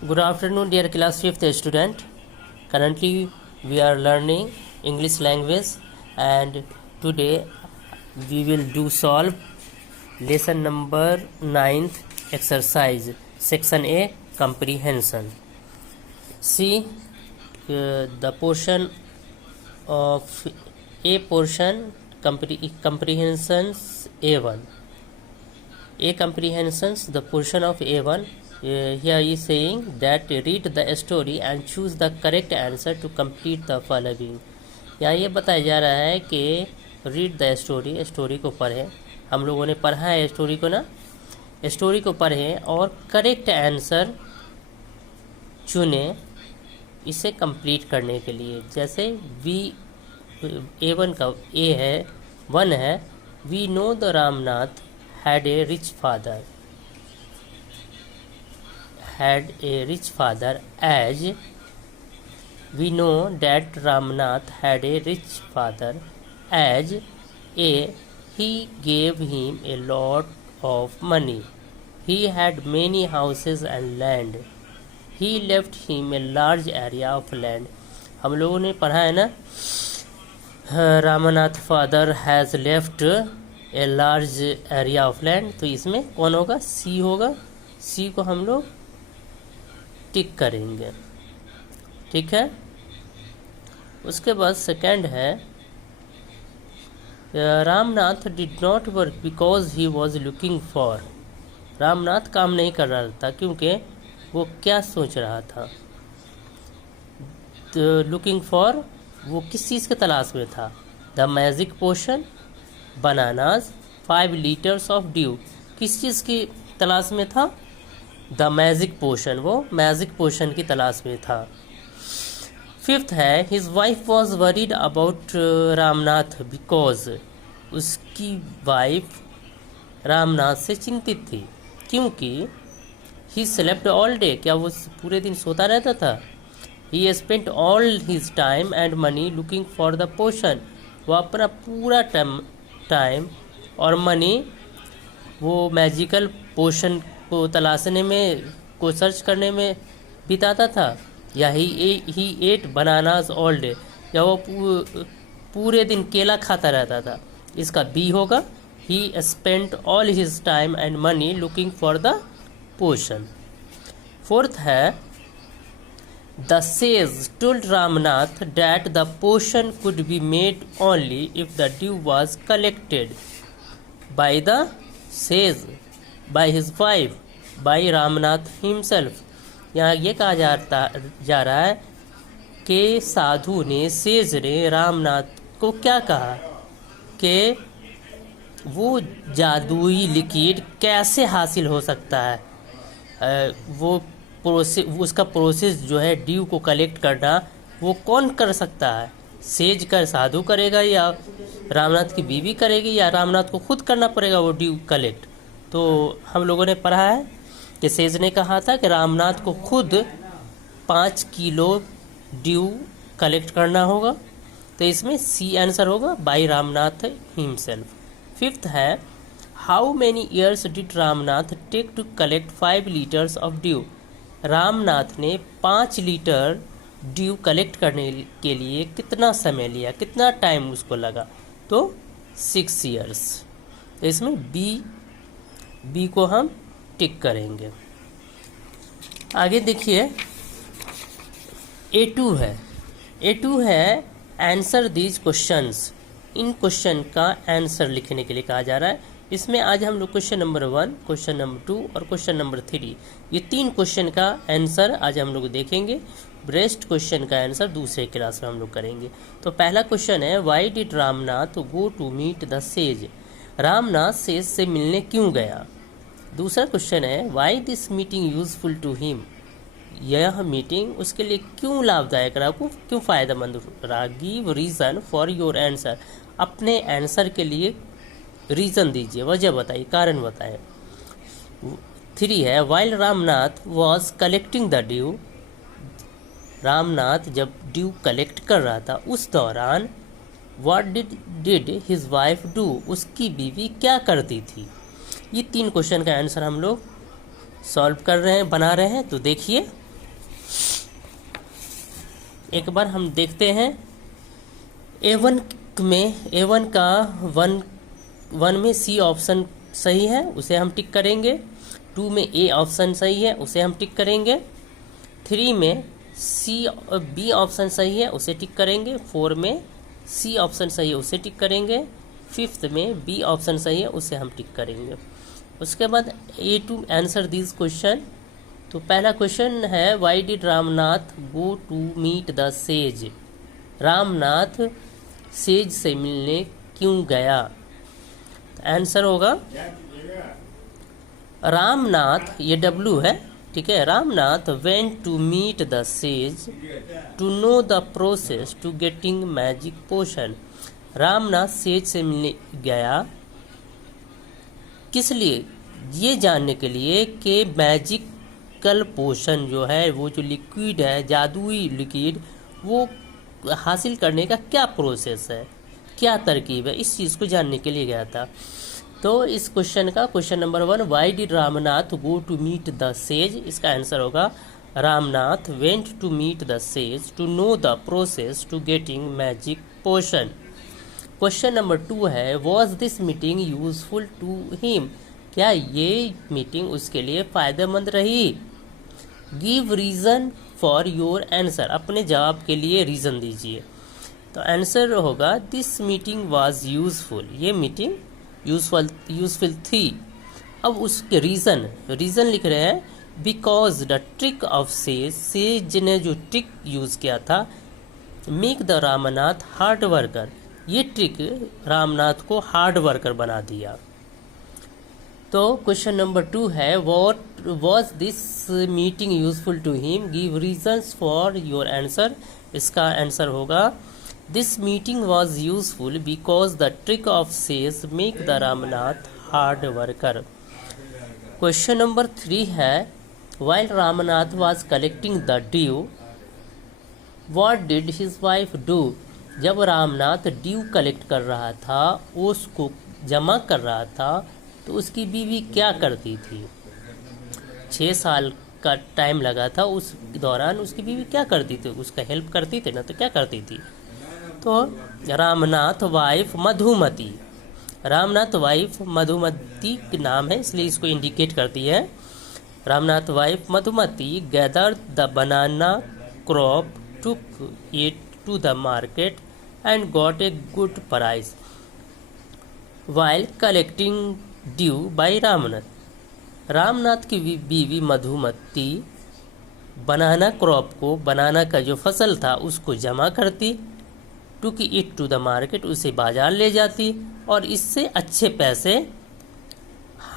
Good afternoon, dear class 5th student. Currently, we are learning English language, and today we will do solve lesson number 9th exercise, section A, comprehension. See the portion of A portion, comprehensions A1. A comprehensions, the portion of A1. Here is saying that read the story and choose the correct answer to complete the following. यहाँ ये बताया जा रहा है कि read the story, story को पढ़ें। हम लोगों ने पढ़ा है स्टोरी को ना, स्टोरी को पढ़ें और करेक्ट आंसर चुनें इसे कंप्लीट करने के लिए। जैसे वी A1 का ए है, 1 है, we know the Ramnath had a rich father as we know that Ramnath had a rich father as a he gave him a lot of money. He had many houses and land. He left him a large area of land. हम लोगों ने पढ़ा है ना, Ramnath father has left a large area of land. तो इसमें कौन होगा? सी होगा। सी को हम लोग टिक करेंगे, ठीक है। उसके बाद सेकंड है, Ramnath did not work because he was looking for. Ramnath काम नहीं कर रहा था क्योंकि वो क्या सोच रहा था? तो लुकिंग फॉर, वो किस चीज़ के तलाश में था? The magic potion, bananas, 5 litres of dew. किस चीज़ की तलाश में था? द मैजिक पोशन, वो मैजिक पोशन की तलाश में था। फिफ्थ है, his wife was worried about Ramnath because, उसकी वाइफ रामनाथ से चिंतित थी क्योंकि ही स्लेप्ट ऑल डे, क्या वो पूरे दिन सोता रहता था? He spent all his time and money looking for the potion, वो अपना पूरा टाइम और मनी वो मैजिकल पोशन को तलाशने में, को सर्च करने में बिताता था। या ही एट बनानास ऑल डे, या वो पूरे दिन केला खाता रहता था। इसका बी होगा, he spent all his time and money looking for the potion. Fourth है, the sage told Ramnath that the potion could be made only if the dew was collected by the sage, by his wife, by Ramnath himself। यहाँ ये कहा जा रहा है कि साधु ने, says ने रामनाथ को क्या कहा कि वो जादुई लिक्विड कैसे हासिल हो सकता है। वो उसका प्रोसेस जो है ड्यू को कलेक्ट करना, वो कौन कर सकता है? सेज कर साधु करेगा, या रामनाथ की बीवी करेगी, या रामनाथ को खुद करना पड़ेगा वो ड्यू कलेक्ट? तो हम लोगों ने पढ़ा है कि सेज ने कहा था कि रामनाथ को खुद 5 किलो ड्यू कलेक्ट करना होगा। तो इसमें सी आंसर होगा, बाय रामनाथ हिमसेल्फ। फिफ्थ है, how many years did Ramnath take to collect 5 litres of dew. Ramnath ने 5 लीटर ड्यू कलेक्ट करने के लिए कितना समय लिया, कितना टाइम उसको लगा? तो 6 ईयर्स। तो इसमें बी को हम टिक करेंगे। आगे देखिए, A2 है answer these questions. In question का आंसर लिखने के लिए कहा जा रहा है। इसमें आज हम लोग क्वेश्चन नंबर 1, क्वेश्चन नंबर 2 और क्वेश्चन नंबर 3, ये 3 क्वेश्चन का आंसर आज हम लोग देखेंगे। रेस्ट क्वेश्चन का आंसर दूसरे क्लास में हम लोग करेंगे। तो पहला क्वेश्चन है, why did Ramnath go to meet the sage. Ramnath sage से मिलने क्यों गया? दूसरा क्वेश्चन है, why this meeting useful to him. यह मीटिंग उसके लिए क्यों लाभदायक रहा, क्यों फ़ायदेमंद रहा? Give reason for your answer. अपने आंसर के लिए रीज़न दीजिए, वजह बताइए, कारण बताएं। 3 है, while Ramnath was collecting the due. Ramnath जब ड्यू कलेक्ट कर रहा था उस दौरान what did his wife do, उसकी बीवी क्या करती थी। ये 3 क्वेश्चन का आंसर हम लोग सॉल्व कर रहे हैं, बना रहे हैं। तो देखिए एक बार हम देखते हैं। A1 में A1 का वन में C ऑप्शन सही है, उसे हम टिक करेंगे। 2 में A ऑप्शन सही है, उसे हम टिक करेंगे। 3 में B ऑप्शन सही है, उसे टिक करेंगे। 4 में C ऑप्शन सही है, उसे टिक करेंगे। 5th में B ऑप्शन सही है, उसे हम टिक करेंगे। उसके बाद A2 आंसर दिस क्वेश्चन। तो पहला क्वेश्चन है why did Ramnath go to meet the sage. Ramnath sage से मिलने क्यों गया? आंसर होगा रामनाथ, ये W है, ठीक है। Ramnath went to meet the sage to know the process to getting magic potion. Ramnath sage से मिलने गया किस लिए? ये जानने के लिए कि मैजिकल पोशन जो है, वो जो लिक्विड है, जादुई लिक्विड, वो हासिल करने का क्या प्रोसेस है, क्या तरकीब है, इस चीज़ को जानने के लिए गया था। तो इस क्वेश्चन का question number 1, why did Ramnath go to meet the sage, इसका आंसर होगा Ramnath went to meet the sage to know the process to getting magic potion. Question number 2 है was this meeting useful to him. क्या ये मीटिंग उसके लिए फ़ायदेमंद रही? Give reason for your answer, अपने जवाब के लिए रीज़न दीजिए। तो आंसर होगा दिस मीटिंग वाज यूजफुल, ये मीटिंग यूजफुल थी। अब उसके रीज़न लिख रहे हैं because the trick of says ने जो ट्रिक यूज़ किया था, make the Ramnath hard worker, ये ट्रिक रामनाथ को हार्ड वर्कर बना दिया। तो क्वेश्चन नंबर 2 है what was this meeting useful to him, give reasons for your answer, इसका आंसर होगा this meeting was useful because the trick of sage make the Ramnath hard worker. Question number 3 है while Ramnath was collecting the due what did his wife do. जब Ramnath due collect कर रहा था, उसको जमा कर रहा था, तो उसकी बीवी क्या करती थी? 6 साल का टाइम लगा था, उस दौरान उसकी बीवी क्या करती थी? उसका हेल्प करती थी ना, तो क्या करती थी? तो रामनाथ वाइफ मधुमती, रामनाथ वाइफ मधुमती नाम है, इसलिए इसको इंडिकेट करती है। Ramnath wife Madhumati gather the banana crop, took it to the market and got a good price while collecting due by Ramnath. Ramnath की बीवी मधुमती बनाना क्रॉप को, बनाना का जो फसल था उसको जमा करती, took it to the market, उसे बाजार ले जाती और इससे अच्छे पैसे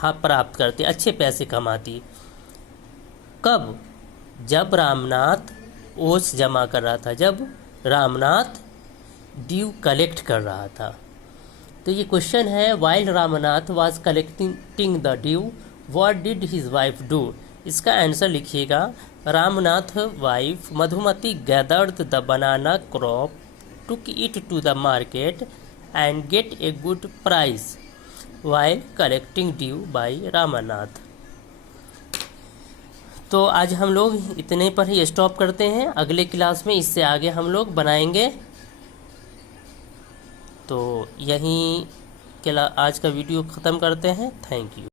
प्राप्त करती, अच्छे पैसे कमाती। कब? जब रामनाथ ओस जमा कर रहा था, जब रामनाथ ड्यू कलेक्ट कर रहा था। तो ये क्वेश्चन है while Ramnath was collecting the due what did his wife do. इसका आंसर लिखिएगा Ramnath wife Madhumati gathered the banana crop, took it to the market and get a good price while collecting due by Ramnath. तो आज हम लोग इतने पर ही stop करते हैं, अगले क्लास में इससे आगे हम लोग बनाएंगे। तो यहीं आज का वीडियो ख़त्म करते हैं। Thank you.